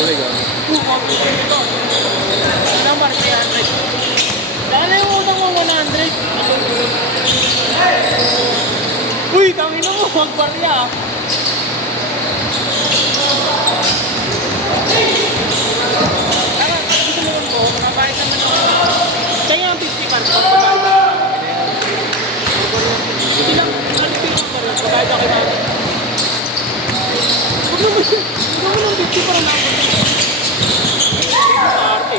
tuloy ka. Ano ba, 300? Dahil yung utang mo 100. Uy, tangin na mo, magbarya. Gusto mo ko, makapahit naman ako. Kaya ang 50 man, ilang pilos pa rin, pagkahit ako kay mama. Huwag naman siya, huwag naman 50 para naman. Sa arte.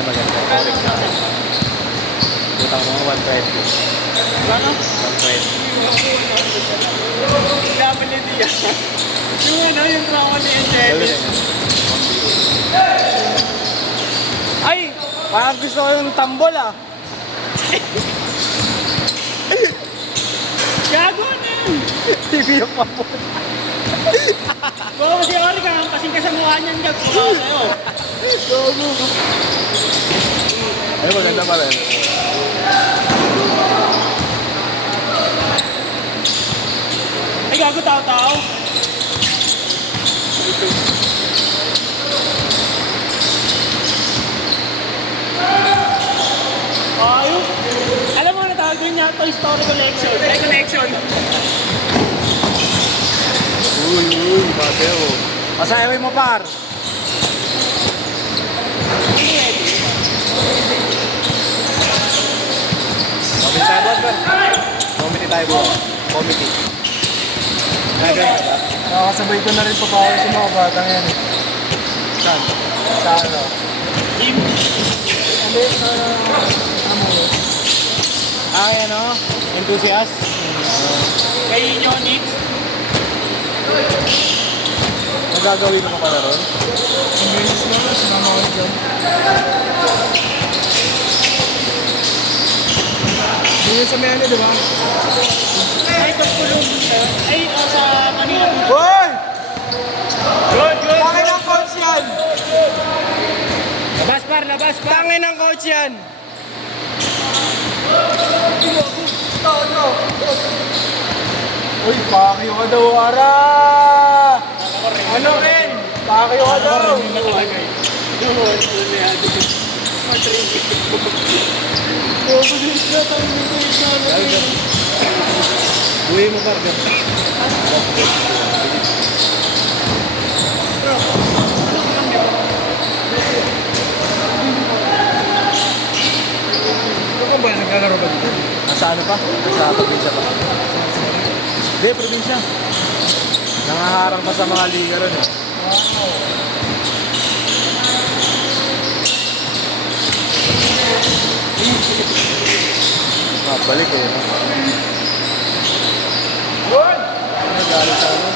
Maganda. Utang mo 120. Gano? 120. Laban niya diya. Yung ano, yung trauma ni Angelic. Ay! Parang gusto ko yung tambol ah. Gago na yun! TV yung pampo. Oo, si Ori ka, kasing ka sa mukha niyan, Gag. Mukha sa'yo. Gago. Ay, maganda pa rin. Ay, gago, tao-tao. Ayun. Alam mo, natawag din niya, Toy Story Collection. Ay, collection. Uy, Mateo. Pasayawin mo, par. Committee tayo, par. Committee tayo, bro. Committee. Nagano ba? Nakakasabay ko na rin papawal sa mga batang yan. Saan? Sa ano? Jim. Hindi, ano? Ay, ano? Enthusiast? Kay Yonix. Nagagawin mo pa na ron? Ang beses na lang, sinama ko dyan. Hindi yun sa may ano, di ba? Ay, sa Kulong. Ay, sa Manila. Hoy! Good, good. Tangin ng coach yan! Labas, par! Labas, par! Tangin ng coach yan! Uy, pakyo ka daw, Ara! Ano, Ken? Pakyo ka daw! Nakalagay. Uwi mo, par. Ano ba naglalaro ba dito? Nasa ano pa? Nasa probinsya pa. Hindi, probinsya. Nangaharang pa sa mga liga ron eh. Balik eh. Good! Nagalit sa ano?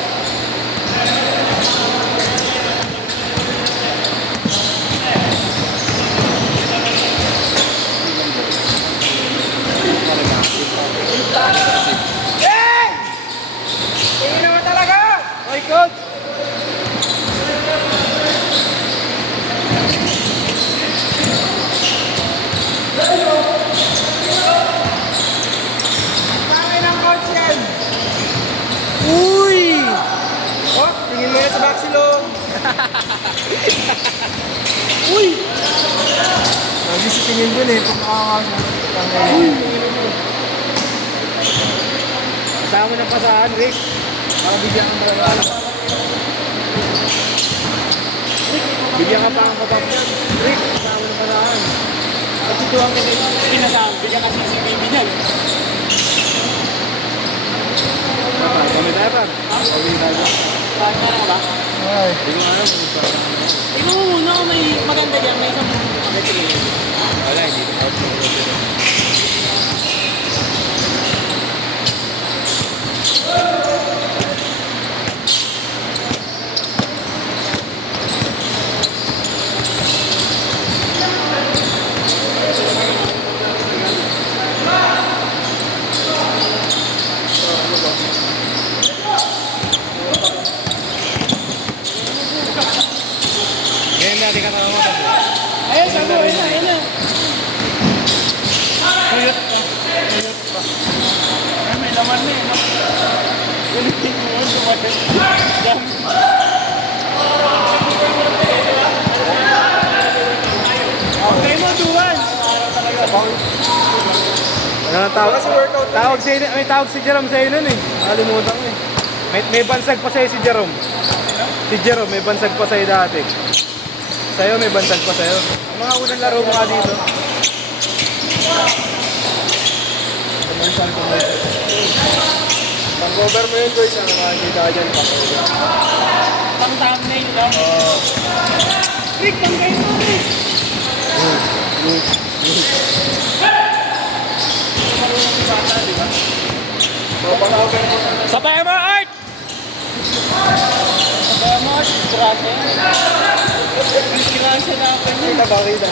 Hey! Tingin naman talaga! Ay, coach! Tangin ng coach yan! Uy! Oh, tingin mo yan sa baksilong! Uy! Lagi si tingin dun eh, kung nakakasya. Kasama mo ng pasahan, Rick. Para bigyan ka malalaan. Bigyan ka pa ang kapag yan. Rick, kasama mo ng pasahan. Kasi ito ang kinasabi niya kasi CCTV niyan. Kami tayo, par. Kami tayo. Bakit ka na ba? Ay, Hindi ko alam kung ito. Tingnan mo muna kung may maganda dyan. May isang Wala, hindi ko out. Ngayon natin kasama mo. ayun, sabi ko, ayun na. Tuyot pa. Ay, may laman na eh. No? Okay mo, Duan. Ano tawag? Kasi workout na Tawag may tawag si Jerome sa'yo nun eh. Nakalimutan ko eh. May bansag pa sa'yo si Jerome. Si Jerome, may bansag pa sa'yo dati. Sa'yo, may bansag pa sa'yo. Ang mga unang laro mo nga dito. Pang-cover mo yun, guys. Ang makikita ka dyan. Pang thumbnail lang. Rick, pang kayo mo, Rick. Pang-cover mo. Sabay mo, Art! Sabay mo, Art. Disgrasya. Disgrasya natin yun. Kita ba? Kita.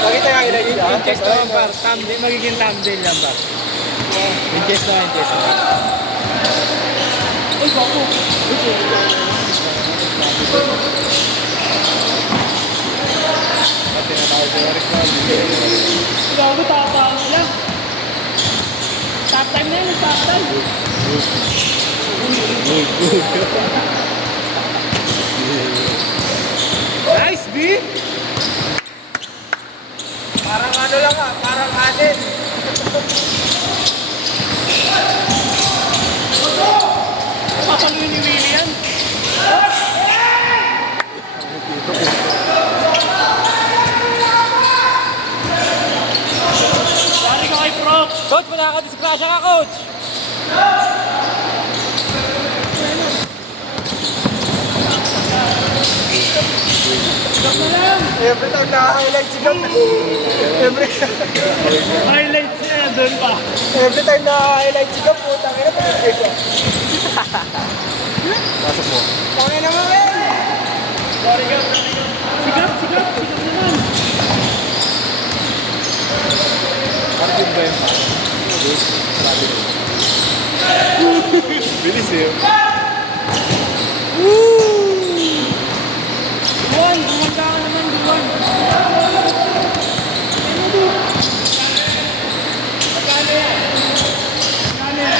Pakita nga ilan yun. Yung chest naman par. Magiging thumbnail lang par. Yung chest naman, yung chest naman. Uy, bako. Pati na tawag si Eric na. Gago, tapa mo lang. Top time na yun, top time. Nice, B! Parang ano lang ah. Parang atin. Papaluin ni Willie yan. Yari ka kay Prof. Coach, nakaka-disgrasya ka, coach! Every time na-highlight si Gap. Highlights niya, doon pa. Every time na-highlight si Gap, putang ina, pinagay ko. Pasok mo. Tangin naman eh. Sorry, Gap. Sigap, sigap, sigap naman. Parang ba yun? Bilis eh. Duwan, kumanda ka naman, Duwan. Magkano yan? Magkano yan?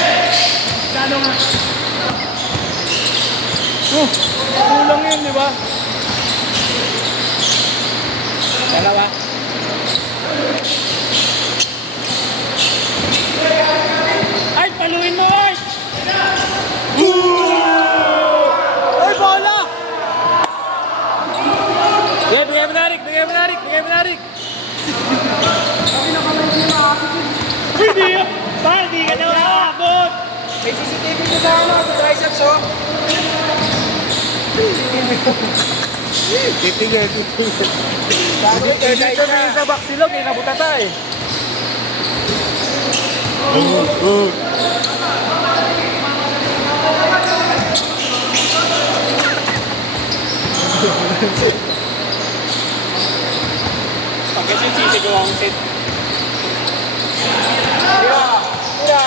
Magkano nga? Kulang yun, di ba? Dalawa. Art, paluin mo, Art! Ay, bola! Bigay mo na, Rick! Bigay mo na, Rick! Bigay mo na, Rick! Hindi yun! Ba, hindi ka na nakakabot! May CCTV ko sa ano, sa triceps oh. Titigil, titigil. Hindi kami sa baksilog eh, nabutata eh. Pagkat yung sisigaw ang set. Tira! Tira!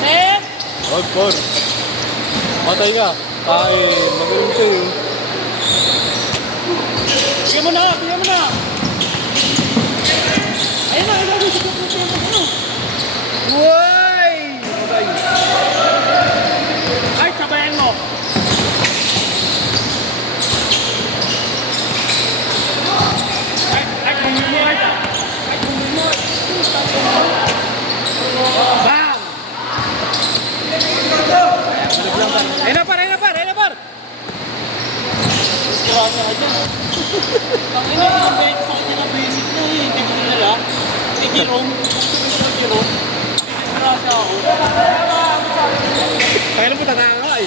Set! Huwag, Por. Matay ka. Magaling siya eh. Bigyan mo na! Bigyan mo na! Ayun na! Ayun na! Ayun na! Uy! Matay. Art, sabayan mo! Art, bumili mo, Art! Art, bumili mo! Bam! Ayun na, Par! Ayun na, Par! Ayun na, Par! Grabe ka dyan. Ang ina yung bed sa kanya na basic na eh. Hindi ko nila. Eh, Jerome. Jerome. Grabe ako. Kaya lang po tatanga ka eh.